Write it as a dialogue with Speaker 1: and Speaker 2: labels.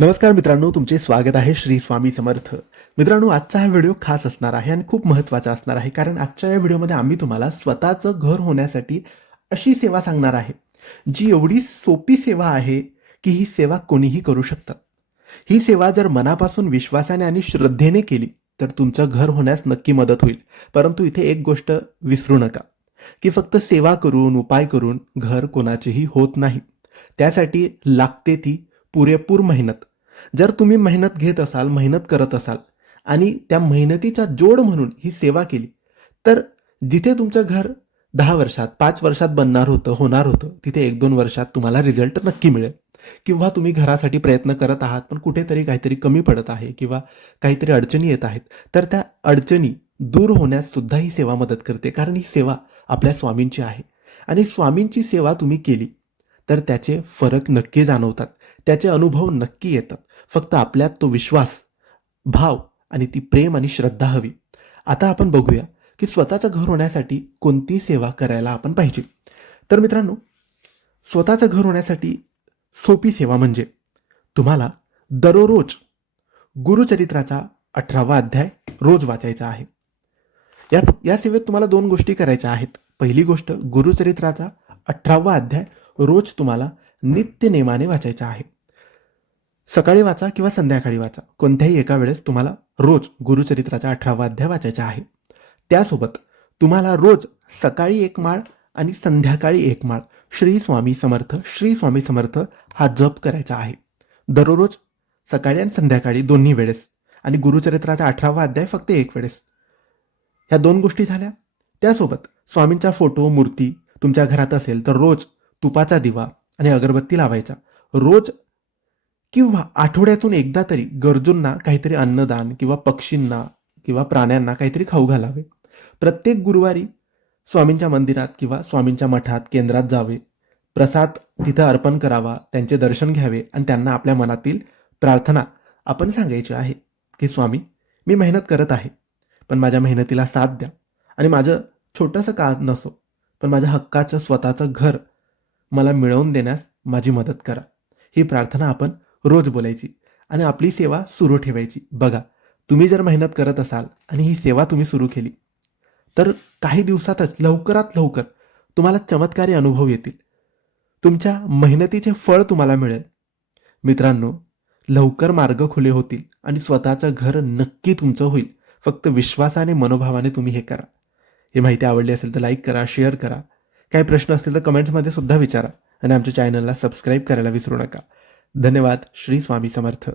Speaker 1: नमस्कार मित्रांनो तुमचे स्वागत आहे श्री स्वामी समर्थ मित्रांनो आजचा हा व्हिडिओ खास असणार आहे आणि खूप महत्त्वाचा असणार आहे कारण आजच्या या व्हिडिओमध्ये आम्ही तुम्हाला स्वतःचं घर होण्यासाठी अशी सेवा सांगणार आहे जी एवढी सोपी सेवा आहे की ही सेवा कोणीही करू शकतात ही सेवा जर मनापासून विश्वासाने आणि श्रद्धेने केली तर तुमचं घर होण्यास नक्की मदत होईल परंतु इथे एक गोष्ट विसरू नका की फक्त सेवा करून उपाय करून घर कोणाचेही होत नाही त्यासाठी लागते ती पुरेपूर मेहनत जर तुम्ही मेहनत घेत असाल मेहनत करत असाल आणि त्या मेहनतीचा जोड म्हणून ही सेवा केली तर जिथे तुमचं घर दहा वर्षात पाच वर्षात बनणार होतं होणार होतं तिथे एक दोन वर्षात तुम्हाला रिझल्ट नक्की मिळेल किंवा तुम्ही घरासाठी प्रयत्न करत आहात पण कुठेतरी काहीतरी कमी पडत आहे किंवा काहीतरी अडचणी येत आहेत तर त्या अडचणी दूर होण्यास सुद्धा ही सेवा मदत करते कारण ही सेवा आपल्या स्वामींची आहे आणि स्वामींची सेवा तुम्ही केली तर त्याचे फरक नक्की जाणवतात त्याचे अनुभव नक्की येतात फक्त आपल्यात तो विश्वास भाव आणि ती प्रेम आणि श्रद्धा हवी आता आपण बघूया की स्वतःचं घर होण्यासाठी कोणती सेवा करायला आपण पाहिजे तर मित्रांनो स्वतःचं घर होण्यासाठी सोपी सेवा म्हणजे तुम्हाला दररोज गुरुचरित्राचा अठरावा अध्याय रोज वाचायचा आहे या या सेवेत तुम्हाला दोन गोष्टी करायच्या आहेत पहिली गोष्ट गुरुचरित्राचा अठरावा अध्याय रोज तुम्हाला नित्य नेमाने वाचायचा आहे सकाळी वाचा किंवा संध्याकाळी वाचा कोणत्याही एका वेळेस तुम्हाला रोज गुरुचरित्राचा अठरावा अध्याय वाचायचा आहे त्यासोबत तुम्हाला रोज सकाळी एक माळ आणि संध्याकाळी एक माळ श्री स्वामी समर्थ श्री स्वामी समर्थ हा जप करायचा आहे दररोज सकाळी आणि संध्याकाळी दोन्ही वेळेस आणि गुरुचरित्राचा अठरावा अध्याय फक्त एक वेळेस ह्या दोन गोष्टी झाल्या त्यासोबत स्वामींचा फोटो मूर्ती तुमच्या घरात असेल तर रोज तुपाचा दिवा आणि अगरबत्ती लावायचा रोज किंवा आठवड्यातून एकदा तरी गरजूंना काहीतरी अन्नदान किंवा पक्षींना किंवा प्राण्यांना काहीतरी खाऊ घालावे प्रत्येक गुरुवारी स्वामींच्या मंदिरात किंवा स्वामींच्या मठात केंद्रात जावे प्रसाद तिथं अर्पण करावा त्यांचे दर्शन घ्यावे आणि त्यांना आपल्या मनातील प्रार्थना आपण सांगायची आहे की स्वामी मी मेहनत करत आहे पण माझ्या मेहनतीला साथ द्या आणि माझं छोटंसं का नसो पण माझ्या हक्काचं स्वतःचं घर मला मिळवून देण्यास माझी मदत करा ही प्रार्थना आपण रोज बोलायची आणि आपली सेवा सुरू ठेवायची बघा तुम्ही जर मेहनत करत असाल आणि ही सेवा तुम्ही सुरू केली तर काही दिवसातच लवकरात लवकर तुम्हाला चमत्कारी अनुभव येतील तुमच्या मेहनतीचे फळ तुम्हाला मिळेल मित्रांनो लवकर मार्ग खुले होतील आणि स्वतःचं घर नक्की तुमचं होईल फक्त विश्वासाने मनोभावाने तुम्ही हे करा ही माहिती आवडली असेल तर लाईक करा शेअर करा काही प्रश्न असतील तर कमेंट्समध्ये सुद्धा विचारा आणि आमच्या चॅनलला सबस्क्राईब करायला विसरू नका धन्यवाद श्री स्वामी समर्थ